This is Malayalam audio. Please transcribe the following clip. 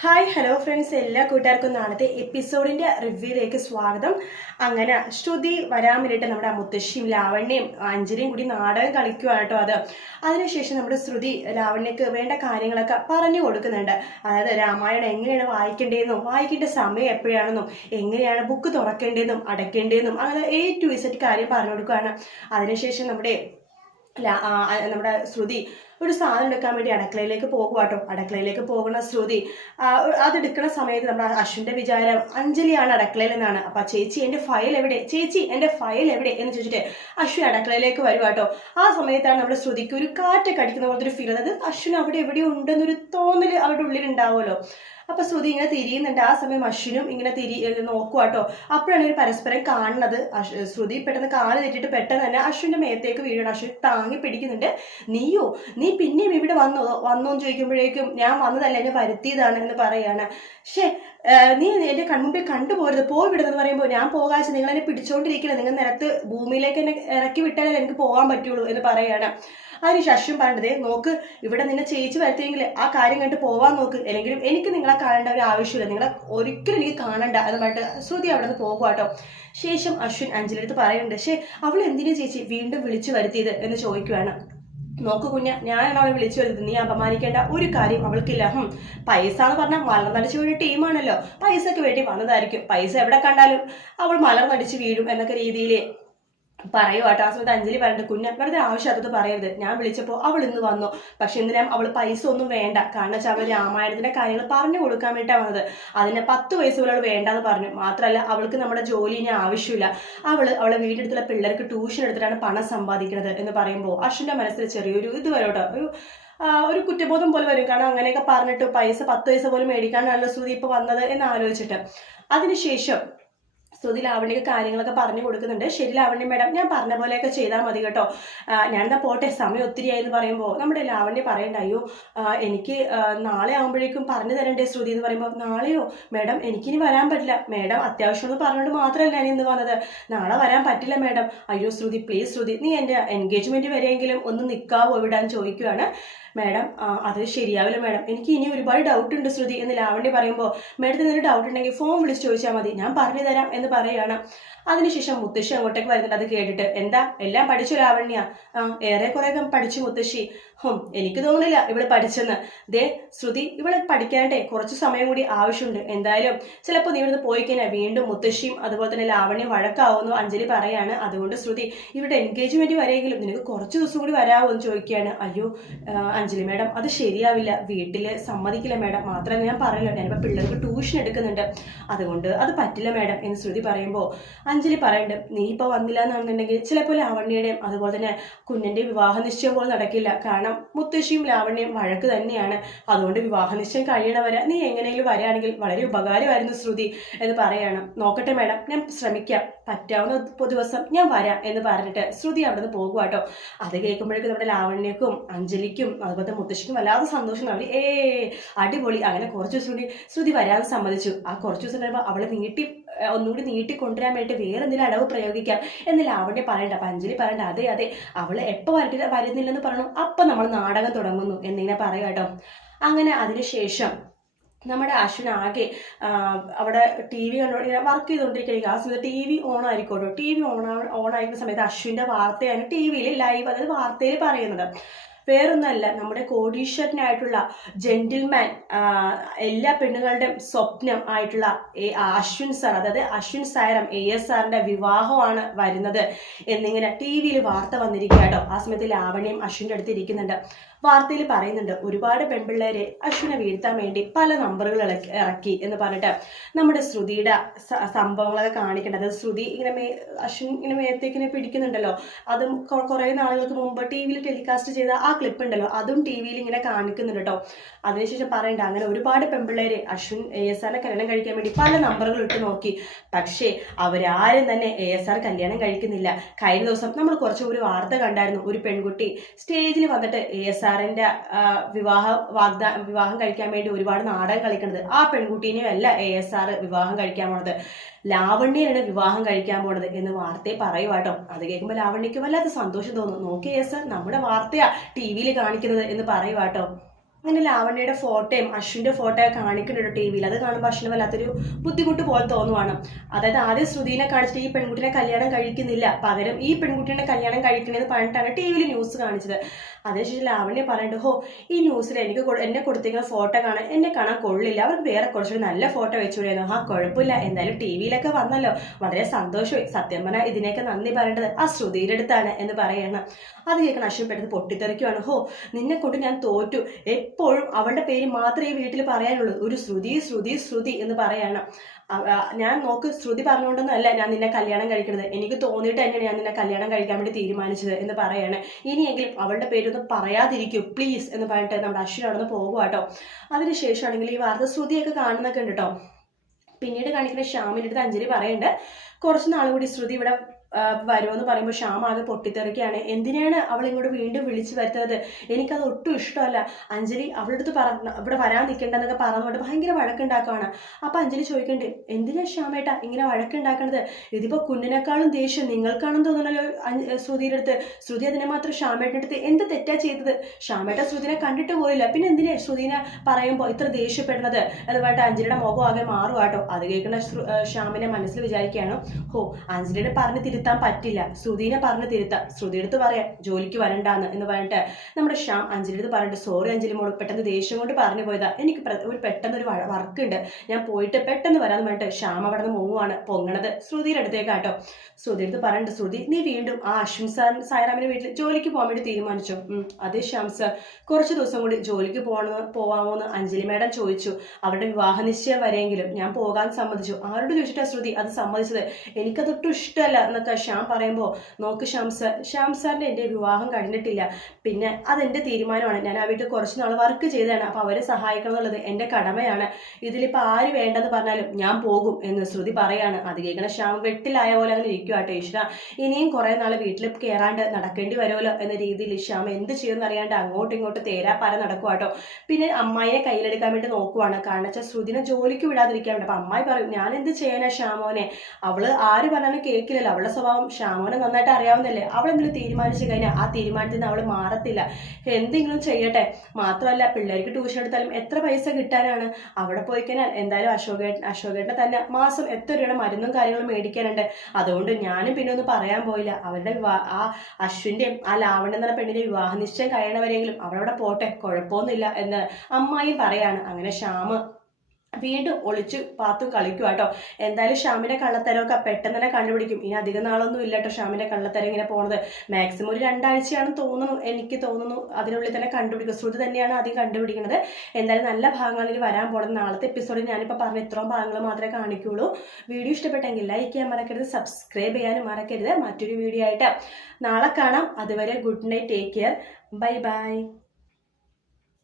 ഹായ് ഹലോ ഫ്രണ്ട്സ്, എല്ലാ കൂട്ടുകാർക്കും നാളത്തെ എപ്പിസോഡിന്റെ റിവ്യൂയിലേക്ക് സ്വാഗതം. അങ്ങനെ ശ്രുതി വരാൻ വേണ്ടിയിട്ട് നമ്മുടെ മുത്തശ്ശിയും ലാവണ്യയും അഞ്ജലിയും കൂടി നാടകം കളിക്കുവാണ് കേട്ടോ. അതിനുശേഷം നമ്മുടെ ശ്രുതി ലാവണ്യക്ക് വേണ്ട കാര്യങ്ങളൊക്കെ പറഞ്ഞു കൊടുക്കുന്നുണ്ട്. അതായത് രാമായണം എങ്ങനെയാണ് വായിക്കേണ്ടതെന്നും വായിക്കേണ്ട സമയം എപ്പോഴാണെന്നും എങ്ങനെയാണ് ബുക്ക് തുറക്കേണ്ടതെന്നും അടയ്ക്കേണ്ടതെന്നും അങ്ങനെ A to Z കാര്യം പറഞ്ഞു കൊടുക്കുകയാണ്. അതിനുശേഷം നമ്മുടെ ശ്രുതി ഒരു സാധനം എടുക്കാൻ വേണ്ടി അടുക്കളയിലേക്ക് പോകുക കേട്ടോ. അടുക്കളയിലേക്ക് പോകുന്ന ശ്രുതി അതെടുക്കുന്ന സമയത്ത് നമ്മുടെ അശ്വിന്റെ വിചാരം അഞ്ജലിയാണ് അടുക്കളയിൽ നിന്നാണ്. അപ്പൊ ചേച്ചി എന്റെ ഫയൽ എവിടെ, ചേച്ചി എന്റെ ഫയൽ എവിടെ എന്ന് ചോദിച്ചിട്ട് അശ്വിൻ അടുക്കളയിലേക്ക് വരുക കേട്ടോ. ആ സമയത്താണ് നമ്മുടെ ശ്രുതിക്ക് ഒരു കാറ്റൊക്കെ അടിക്കുന്ന പോലത്തെ ഒരു ഫീൽ, അതായത് അശ്വിൻ അവിടെ എവിടെയോ ഉണ്ടെന്നൊരു തോന്നല് അവരുടെ ഉള്ളിൽ ഉണ്ടാവുമല്ലോ. അപ്പൊ ശ്രുതി ഇങ്ങനെ തിരിയുന്നുണ്ട്. ആ സമയം അശ്വിനും ഇങ്ങനെ നോക്കുക കേട്ടോ. അപ്പോഴാണ് ഇവർ പരസ്പരം കാണുന്നത്. ശ്രുതി പെട്ടെന്ന് കാല് തെറ്റിട്ട് പെട്ടെന്ന് തന്നെ അശ്വിന്റെ മേത്തേക്ക് വീഴണം. അശ്വിൻ താങ്ങി പിടിക്കുന്നുണ്ട്. നീ പിന്നെയും ഇവിടെ വന്നോന്ന് ചോദിക്കുമ്പോഴേക്കും ഞാൻ വന്നതല്ല, എന്നെ വരുത്തിയതാണ് എന്ന് പറയാണ്. നീ എന്റെ കൺമുമ്പിൽ കണ്ടുപോരുത്, പോയി വിടുന്നെന്ന് പറയുമ്പോൾ ഞാൻ പോകാച്ച നിങ്ങൾ എന്നെ പിടിച്ചോണ്ടിരിക്കില്ല, നിങ്ങൾ നിലത്ത് ഭൂമിയിലേക്ക് എന്നെ ഇറക്കി വിട്ടാലേ എനിക്ക് പോകാൻ പറ്റുള്ളൂ എന്ന് പറയാണ്. അതിന് അശ്വിൻ പറഞ്ഞത്, നോക്ക്, ഇവിടെ നിന്നെ ചേച്ചി വരുത്തിയെങ്കിൽ ആ കാര്യം കണ്ടിട്ട് പോവാൻ നോക്ക്, അല്ലെങ്കിലും എനിക്ക് നിങ്ങളെ കാണേണ്ട ഒരു ആവശ്യമില്ല, നിങ്ങളെ ഒരിക്കലും എനിക്ക് കാണണ്ട എന്ന് പറഞ്ഞിട്ട് ശ്രുതി അവിടെ നിന്ന് പോകുക കേട്ടോ. ശേഷം അശ്വിൻ അഞ്ജലി അടുത്ത് പറയുന്നുണ്ട്, അവൾ എന്തിനു ചേച്ചി വീണ്ടും വിളിച്ചു വരുത്തിയത് എന്ന് ചോദിക്കുകയാണ്. നോക്ക് കുഞ്ഞ, ഞാനാണ് അവളെ വിളിച്ചു വരുന്നത്, നീ അപമാനിക്കേണ്ട ഒരു കാര്യം അവൾക്കില്ല. പൈസ എന്ന് പറഞ്ഞാൽ മലർന്നടിച്ചു വീഴുന്ന ടീമാണല്ലോ, പൈസക്ക് വേണ്ടി വന്നതായിരിക്കും, പൈസ എവിടെ കണ്ടാലും അവൾ മലർന്നടിച്ച് വീഴും എന്നൊക്കെ രീതിയിൽ പറയുവാട്ടോ. ആ സമയത്ത് അഞ്ജലി പറഞ്ഞിട്ട്, കുഞ്ഞ വെറുതെ ആവശ്യമാത്തത് പറയരുത്, ഞാൻ വിളിച്ചപ്പോൾ അവൾ ഇന്ന് വന്നു, പക്ഷെ ഇന്ന് അവൾ പൈസ ഒന്നും വേണ്ട, കാരണം വെച്ചാൽ അവൾ രാമായണത്തിന്റെ കാര്യങ്ങൾ പറഞ്ഞു കൊടുക്കാൻ വേണ്ടിയിട്ടാണ് വന്നത്, അതിന് 10 വയസ്സ് പോലെ അവൾ വേണ്ടെന്ന് പറഞ്ഞു. മാത്രമല്ല അവൾക്ക് നമ്മുടെ ജോലി ഇനി ആവശ്യമില്ല, അവളെ വീടെടുത്തുള്ള പിള്ളേർക്ക് ട്യൂഷൻ എടുത്തിട്ടാണ് പണം സമ്പാദിക്കുന്നത് എന്ന് പറയുമ്പോൾ അശ്വിന്റെ മനസ്സിൽ ചെറിയൊരു ഇത് വരോട്ടോ, ഒരു കുറ്റബോധം പോലെ വരും. കാരണം അങ്ങനെയൊക്കെ പറഞ്ഞിട്ട് പൈസ 10 പൈസ പോലും മേടിക്കാനാണല്ലോ ശ്രുതി ഇപ്പൊ വന്നത് എന്ന് ആലോചിച്ചിട്ട്. അതിനുശേഷം ശ്രുതി ലാവണ്യക്ക് കാര്യങ്ങളൊക്കെ പറഞ്ഞു കൊടുക്കുന്നുണ്ട്. ശരി ലാവണ്യ മേഡം, ഞാൻ പറഞ്ഞ പോലെയൊക്കെ ചെയ്താൽ മതി കേട്ടോ, ഞാനെന്താ പോട്ടെ, സമയം ഒത്തിരിയായി എന്ന് പറയുമ്പോൾ നമ്മുടെ ലാവണ്യ പറയണ്ട, അയ്യോ എനിക്ക് നാളെ ആകുമ്പോഴേക്കും പറഞ്ഞു തരണ്ടേ ശ്രുതി എന്ന് പറയുമ്പോൾ, നാളെയോ മേഡം, എനിക്കിനി വരാൻ പറ്റില്ല മേഡം, അത്യാവശ്യം എന്ന് പറഞ്ഞുകൊണ്ട് മാത്രമല്ല ഞാൻ ഇന്ന് വന്നത്, നാളെ വരാൻ പറ്റില്ല മേഡം. അയ്യോ ശ്രുതി, പ്ലീസ് ശ്രുതി, നീ എൻ്റെ എൻഗേജ്മെന്റ് വരെയെങ്കിലും ഒന്ന് നിൽക്കാവോ ഇവിടാൻ ചോദിക്കുകയാണ്. മേഡം അത് ശരിയാവില്ല മേഡം, എനിക്ക് ഇനി ഒരുപാട് ഡൗട്ട് ഉണ്ട് ശ്രുതി എന്ന് ലാവണ്യ പറയുമ്പോൾ, മേഡത്തിന് എന്തെങ്കിലും ഡൗട്ട് ഉണ്ടെങ്കിൽ ഫോൺ വിളിച്ച് ചോദിച്ചാൽ മതി, ഞാൻ പറഞ്ഞു തരാം എന്ന് പറയുകയാണ്. അതിനുശേഷം മുത്തശ്ശി അങ്ങോട്ടേക്ക് വരുന്നുണ്ട്. അത് കേട്ടിട്ട്, എന്താ എല്ലാം പഠിച്ചു ലാവണ്യ? ഏറെ കുറെ പഠിച്ചു മുത്തശ്ശി. എനിക്ക് തോന്നുന്നില്ല ഇവള് പഠിച്ചെന്ന്. ദേ ശ്രുതി, ഇവളെ പഠിക്കാനായിട്ടേ കുറച്ച് സമയം കൂടി ആവശ്യമുണ്ട്, എന്തായാലും ചിലപ്പോൾ നീ ഇവിടുന്ന് പോയി കഴിഞ്ഞാൽ വീണ്ടും മുത്തശ്ശിയും അതുപോലെ തന്നെ ലാവണ്യം വഴക്കാവുന്നു അഞ്ജലി പറയാണ്. അതുകൊണ്ട് ശ്രുതി, ഇവരുടെ എൻഗേജ്മെന്റ് വരെയെങ്കിലും നിനക്ക് കുറച്ച് ദിവസം കൂടി വരാമോ എന്ന് ചോദിക്കുകയാണ്. അയ്യോ അഞ്ജലി മേഡം, അത് ശരിയാവില്ല, വീട്ടില് സമ്മതിക്കില്ല മേഡം, മാത്രമല്ല ഞാൻ പറയല്ലോ ഞാനിപ്പോൾ പിള്ളേർക്ക് ട്യൂഷൻ എടുക്കുന്നുണ്ട്, അതുകൊണ്ട് അത് പറ്റില്ല മേഡം എന്ന് ശ്രുതി പറയുമ്പോൾ അഞ്ജലി പറയുന്നുണ്ട്, നീ ഇപ്പോൾ വന്നില്ല എന്നാണെന്നുണ്ടെങ്കിൽ ചിലപ്പോൾ ലാവണ്യയുടെയും അതുപോലെ തന്നെ കുഞ്ഞിന്റെ വിവാഹ നിശ്ചയം പോലും നടക്കില്ല, കാരണം മുത്തശ്ശിയും ലാവണ്യയും വഴക്ക് തന്നെയാണ്, അതുകൊണ്ട് വിവാഹ നിശ്ചയം കഴിയണവരെ നീ എങ്ങനെയെങ്കിലും വരികയാണെങ്കിൽ വളരെ ഉപകാരമായിരുന്നു ശ്രുതി എന്ന് പറയാണ്. നോക്കട്ടെ മേഡം, ഞാൻ ശ്രമിക്കാം, പറ്റാവുന്ന ദിവസം ഞാൻ വരാം എന്ന് പറഞ്ഞിട്ട് ശ്രുതി അവിടെ നിന്ന് പോകുക കേട്ടോ. അത് കേൾക്കുമ്പോഴേക്കും നമ്മുടെ ലാവണ്യക്കും അഞ്ജലിക്കും അതുപോലെ മുത്തശ്ശിക്കും വല്ലാതെ സന്തോഷം. അവർ അടിപൊളി, അങ്ങനെ കുറച്ച് ദിവസം ശ്രുതി വരാൻ സമ്മതിച്ചു. ആ കുറച്ച് ദിവസം കഴിയുമ്പോൾ അവളെ ഒന്നുകൂടി നീട്ടിക്കൊണ്ടുവരാൻ വേണ്ടി വേറെ എന്തെങ്കിലും അടവ് പ്രയോഗിക്കാം എന്ന് ലാവണ്യ പറയണ്ട. അപ്പൊ അഞ്ജലി പറയണ്ട, അതെ അവള് എപ്പോ വരുന്നില്ലെന്ന് പറഞ്ഞു, അപ്പൊ നമ്മൾ നാടകം തുടങ്ങുന്നു എന്നിങ്ങനെ പറയാം കേട്ടോ. അങ്ങനെ അതിനുശേഷം നമ്മുടെ അശ്വിൻ ആകെ അവിടെ TV വർക്ക് ചെയ്തുകൊണ്ടിരിക്കുക. ആ സമയത്ത് TV ഓൺ ആയിരിക്കോട്ടോ. TV ഓൺ ആയിരിക്കുന്ന സമയത്ത് അശ്വിന്റെ വാർത്തയാണ് TV ലൈവ്, അതായത് വാർത്തയിൽ പറയുന്നത്. വേറൊന്നല്ല, നമ്മുടെ കോടീശ്വരനായിട്ടുള്ള ജെന്റിൽമാൻ, എല്ലാ പെണ്ണുങ്ങളുടെയും സ്വപ്നം ആയിട്ടുള്ള അശ്വിൻ സാർ, അതായത് അശ്വിൻ സാരം AS സാറിന്റെ വിവാഹമാണ് വരുന്നത് എന്നിങ്ങനെ TV വാർത്ത വന്നിരിക്കുക കേട്ടോ. ആ സമയത്ത് ലാവണ്യം അശ്വിന്റെ അടുത്ത് ഇരിക്കുന്നുണ്ട്. വാർത്തയിൽ പറയുന്നുണ്ട്, ഒരുപാട് പെൺപിള്ളേരെ അശ്വിനെ വീഴ്ത്താൻ വേണ്ടി പല നമ്പറുകൾ ഇറക്കി എന്ന് പറഞ്ഞിട്ട് നമ്മുടെ ശ്രുതിയുടെ സംഭവങ്ങളൊക്കെ കാണിക്കേണ്ടത്. അതായത് ശ്രുതി അശ്വിൻ ഇങ്ങനെ മേത്തേക്കിനെ പിടിക്കുന്നുണ്ടല്ലോ, അതും കുറെ നാളുകൾക്ക് മുമ്പ് TV ടെലികാസ്റ്റ് ചെയ്ത ആ ക്ലിപ്പ് ഉണ്ടല്ലോ, അതും TV ഇങ്ങനെ കാണിക്കുന്നുണ്ട് കേട്ടോ. അതിനുശേഷം പറയണ്ട, അങ്ങനെ ഒരുപാട് പെൺപിള്ളേരെ അശ്വിൻ ASRനെ കല്യാണം കഴിക്കാൻ വേണ്ടി പല നമ്പറുകൾ ഇട്ട് നോക്കി, പക്ഷേ അവരാരും തന്നെ ASR കല്യാണം കഴിക്കുന്നില്ല. കഴിഞ്ഞ ദിവസം നമ്മൾ കുറച്ചുകൂടി വാർത്ത കണ്ടായിരുന്നു, ഒരു പെൺകുട്ടി സ്റ്റേജിൽ വന്നിട്ട് ASRന്റെ വിവാഹം കഴിക്കാൻ വേണ്ടി ഒരുപാട് നാടകം കളിക്കുന്നത്. ആ പെൺകുട്ടീനെയും അല്ല ASR വിവാഹം കഴിക്കാൻ പോണത്, ലാവണ്യാണ് വിവാഹം കഴിക്കാൻ പോണത് എന്ന് വാർത്തയെ പറയുവാട്ടോ. അത് കേൾക്കുമ്പോൾ ലാവണ്യക്ക് വല്ലാത്ത സന്തോഷം തോന്നും. നോക്കി ASR നമ്മുടെ വാർത്തയാ TV കാണിക്കുന്നത് എന്ന് പറയുവാട്ടോ. അങ്ങനെ ലാവണ്യയുടെ ഫോട്ടോയും അശ്വിന്റെ ഫോട്ടോയും കാണിക്കുന്നുണ്ട് ടി വിയിൽ. അത് കാണുമ്പോൾ അശ്വിന് വല്ലാത്തൊരു ബുദ്ധിമുട്ട് പോലെ തോന്നുവാണ്. അതായത് ആദ്യം ശ്രുതിനെ കാണിച്ചിട്ട് ഈ പെൺകുട്ടിനെ കല്യാണം കഴിക്കുന്നില്ല, പകരം ഈ പെൺകുട്ടിയുടെ കല്യാണം കഴിക്കണമെന്ന് പറഞ്ഞിട്ടാണ് ടി വിയിൽ ന്യൂസ് കാണിച്ചത്. അതിനുശേഷം ലാവണ്യ പറയുന്നുണ്ട്, ഹോ ഈ ന്യൂസിൽ എന്നെ കൊടുത്തിരിക്കുന്ന ഫോട്ടോ കാണാൻ എന്നെ കാണാൻ കൊള്ളില്ല, അവർക്ക് വേറെ കുറച്ചുകൂടി നല്ല ഫോട്ടോ വെച്ചുകൂടിയായിരുന്നു. ആ കുഴപ്പമില്ല, എന്തായാലും ടി വിയിലൊക്കെ വന്നല്ലോ, വളരെ സന്തോഷമായി. സത്യം പറഞ്ഞാൽ ഇതിനെയൊക്കെ നന്ദി പറയേണ്ടത് ആ ശ്രുതിയുടെ അടുത്താണ് എന്ന് പറയണം. അത് കേൾക്കണം അശ്വിൻ പെട്ടെന്ന് പൊട്ടിത്തെറിക്കുവാണ്. ഹോ നിന്നെ കൊണ്ട് ഞാൻ തോറ്റു, എപ്പോഴും അവളുടെ പേര് മാത്രമേ ഈ വീട്ടിൽ പറയാനുള്ളൂ, ഒരു ശ്രുതി ശ്രുതി ശ്രുതി എന്ന് പറയാണ്. ഞാൻ നോക്ക്, ശ്രുതി പറഞ്ഞുകൊണ്ടൊന്നുമല്ല ഞാൻ നിന്നെ കല്യാണം കഴിക്കുന്നത്, എനിക്ക് തോന്നിയിട്ട് തന്നെയാണ് ഞാൻ നിന്നെ കല്യാണം കഴിക്കാൻ വേണ്ടി തീരുമാനിച്ചത് എന്ന് പറയാണ്. ഇനിയെങ്കിലും അവളുടെ പേരൊന്നും പറയാതിരിക്കൂ പ്ലീസ് എന്ന് പറഞ്ഞിട്ട് നമ്മുടെ അശ്വിൻ അവിടെ നിന്ന് പോകുക കേട്ടോ. അതിനുശേഷമാണെങ്കിൽ ഈ വാർത്ത ശ്രുതിയൊക്കെ കാണുന്നൊക്കെ ഉണ്ട് കേട്ടോ. പിന്നീട് കാണിക്കുന്ന ശ്യാമിൻ്റെ അടുത്ത് അഞ്ജലി പറയുന്നുണ്ട്, കുറച്ച് നാൾ കൂടി ശ്രുതി ഇവിടെ വരുമെന്ന് പറയുമ്പോൾ ശ്യാം ആകെ പൊട്ടിത്തെറിക്കുകയാണ്. എന്തിനാണ് അവൾ ഇങ്ങോട്ട് വീണ്ടും വിളിച്ചു വരുത്തുന്നത്, എനിക്കത് ഒട്ടും ഇഷ്ടമല്ല. അഞ്ജലി അവളുടെ അടുത്ത് ഇവിടെ വരാൻ നിൽക്കേണ്ടെന്നൊക്കെ പറഞ്ഞുകൊണ്ട് ഭയങ്കര വഴക്കുണ്ടാക്കുകയാണ്. അപ്പം അഞ്ജലി ചോദിക്കണ്ടേ, എന്തിനാ ശ്യാമേട്ടാ ഇങ്ങനെ വഴക്കുണ്ടാക്കണത്, ഇതിപ്പോൾ കുഞ്ഞിനേക്കാളും ദേഷ്യം നിങ്ങൾക്കാണെന്ന് തോന്നണല്ലോ ശ്രുതിയുടെ അടുത്ത്. ശ്രുതി അതിനെ മാത്രം ശ്യാമേട്ടൻ്റെ അടുത്ത് എന്ത് തെറ്റാ ചെയ്തത്, ശ്യാമേട്ട ശ്രുതിനെ കണ്ടിട്ട് പോയില്ല, പിന്നെ എന്തിനാ ശ്രുതിനെ പറയുമ്പോൾ ഇത്ര ദേഷ്യപ്പെടുന്നത് എന്ന് പറഞ്ഞിട്ട് അഞ്ജലിയുടെ മുഖം ആകെ മാറുവാട്ടോ. അത് കേൾക്കുന്ന ശ്യാമിനെ മനസ്സിൽ വിചാരിക്കുകയാണ്, ഹോ അഞ്ജലിയുടെ പറഞ്ഞ് തിരുത്താൻ പറ്റില്ല, ശ്രുതിനെ പറഞ്ഞ് തിരുത്താം, ശ്രുതി എടുത്ത് പറയാം ജോലിക്ക് വരണ്ടാന്ന് എന്ന് പറഞ്ഞിട്ട് നമ്മുടെ ശ്യാം അഞ്ജലി അടുത്ത് പറഞ്ഞിട്ട്, സോറി അഞ്ജലി മോള്, പെട്ടെന്ന് ദേഷ്യം കൊണ്ട് പറഞ്ഞു പോയതാ, എനിക്ക് പെട്ടെന്നൊരു വർക്ക് ഉണ്ട്, ഞാൻ പോയിട്ട് പെട്ടെന്ന് വരാന്ന് പറഞ്ഞിട്ട് ശ്യാം അവിടെ നിന്ന് മുങ്ങുവാണ്. പൊങ്ങണത് ശ്രുതിയുടെ അടുത്തേക്കാട്ടോ. ശ്രുതി അടുത്ത് പറഞ്ഞിട്ട്, ശ്രുതി നീ വീണ്ടും ആ അശ്വിൻ സായിറാമിന്റെ വീട്ടിൽ ജോലിക്ക് പോകാൻ വേണ്ടി തീരുമാനിച്ചോ? അതെ ശ്യാം സർ, കുറച്ച് ദിവസം കൂടി ജോലിക്ക് പോവാമോ എന്ന് അഞ്ജലി മാഡം ചോദിച്ചു, അവരുടെ വിവാഹ നിശ്ചയം വരെയെങ്കിലും ഞാൻ പോകാൻ സമ്മതിച്ചു. ആരോട് ചോദിച്ചിട്ടാ ശ്രുതി അത് സമ്മതിച്ചത്, എനിക്കതൊട്ടും ഇഷ്ടമല്ല എന്നൊക്കെ ശ്യാം പറയുമ്പോൾ, നോക്ക് ശ്യാം സാറിന്റെ എൻ്റെ വിവാഹം കഴിഞ്ഞിട്ടില്ല, പിന്നെ അതെന്റെ തീരുമാനമാണ്, ഞാൻ ആ വീട്ടിൽ കുറച്ച് നാൾ വർക്ക് ചെയ്തതാണ്, അപ്പൊ അവരെ സഹായിക്കണം എന്നുള്ളത് എൻ്റെ കടമയാണ്, ഇതിലിപ്പോൾ ആര് വേണ്ടെന്ന് പറഞ്ഞാലും ഞാൻ പോകും എന്ന് ശ്രുതി പറയാണ്. അത് കേൾക്കണ ശ്യാം വെട്ടിലായ പോലെ അങ്ങനെ ഇരിക്കുവാട്ടോ. ഈശ്വര, ഇനിയും കുറെ നാൾ വീട്ടിൽ കയറാണ്ട് നടക്കേണ്ടി വരുമല്ലോ എന്ന രീതിയിൽ ശ്യാം എന്ത് ചെയ്യുമെന്ന് അറിയാണ്ട് അങ്ങോട്ടും ഇങ്ങോട്ട് തേരാപ്പാര നടക്കുവാട്ടോ. പിന്നെ അമ്മായിയെ കയ്യിലെടുക്കാൻ വേണ്ടി നോക്കുവാണ്, കാരണം വെച്ചാൽ ശ്രുതിനെ ജോലിക്ക് വിടാതിരിക്കാൻ വേണ്ടി. അപ്പൊ അമ്മായി പറയും, ഞാൻ എന്ത് ചെയ്യാനാ ശ്യാമോനെ, അവള് ആര് പറഞ്ഞാലും കേൾക്കില്ലല്ലോ, അവളുടെ സ്വഭാവം ശ്യാമോനെ നന്നായിട്ട് അറിയാവുന്നല്ലേ, അവൾ എന്തെങ്കിലും തീരുമാനിച്ചു കഴിഞ്ഞാൽ ആ തീരുമാനത്തിൽ നിന്ന് അവൾ മാറത്തില്ല, എന്തെങ്കിലും ചെയ്യട്ടെ. മാത്രമല്ല പിള്ളേർക്ക് ട്യൂഷൻ എടുത്താലും എത്ര പൈസ കിട്ടാനാണ്, അവിടെ പോയി കഴിഞ്ഞാൽ എന്തായാലും അശോകേട്ടനെ തന്നെ മാസം എത്ര രൂപയുടെ മരുന്നും കാര്യങ്ങളും മേടിക്കാനുണ്ട്, അതുകൊണ്ട് ഞാനും പിന്നെ ഒന്നും പറയാൻ പോയില്ല, അവരുടെ ആ അശ്വിന്റെയും ആ ലാവണ്യ എന്ന പെണ്ണിന്റെ വിവാഹ നിശ്ചയം കഴിയണവരെങ്കിലും അവളവിടെ പോട്ടെ, കുഴപ്പമൊന്നുമില്ല എന്ന് അമ്മായിയും പറയാണ്. അങ്ങനെ ശ്യാമ് വീണ്ടും ഒളിച്ചു പാത്തു കളിക്കുക കേട്ടോ. എന്തായാലും ശ്യാമിന്റെ കള്ളത്തരമൊക്കെ പെട്ടെന്ന് തന്നെ കണ്ടുപിടിക്കും. ഇനി അധികം നാളൊന്നും ഇല്ല കേട്ടോ ശ്യാമിന്റെ കള്ളത്തരം ഇങ്ങനെ പോണത്. മാക്സിമം ഒരു 2 ആഴ്ചയാണെന്ന് തോന്നുന്നു, എനിക്ക് തോന്നുന്നു. അതിനുള്ളിൽ തന്നെ കണ്ടുപിടിക്കും. ശ്രുതി തന്നെയാണ് ആദ്യം കണ്ടുപിടിക്കുന്നത്. എന്തായാലും നല്ല ഭാഗങ്ങളിൽ വരാൻ പോകുന്നത്. നാളത്തെ എപ്പിസോഡിൽ ഞാനിപ്പോൾ പറഞ്ഞ ഇത്രയും ഭാഗങ്ങൾ മാത്രമേ കാണിക്കുള്ളൂ. വീഡിയോ ഇഷ്ടപ്പെട്ടെങ്കിൽ ലൈക്ക് ചെയ്യാൻ മറക്കരുത്, സബ്സ്ക്രൈബ് ചെയ്യാനും മറക്കരുത്. മറ്റൊരു വീഡിയോ ആയിട്ട് നാളെ കാണാം. അതുവരെ good night, take care, bye bye.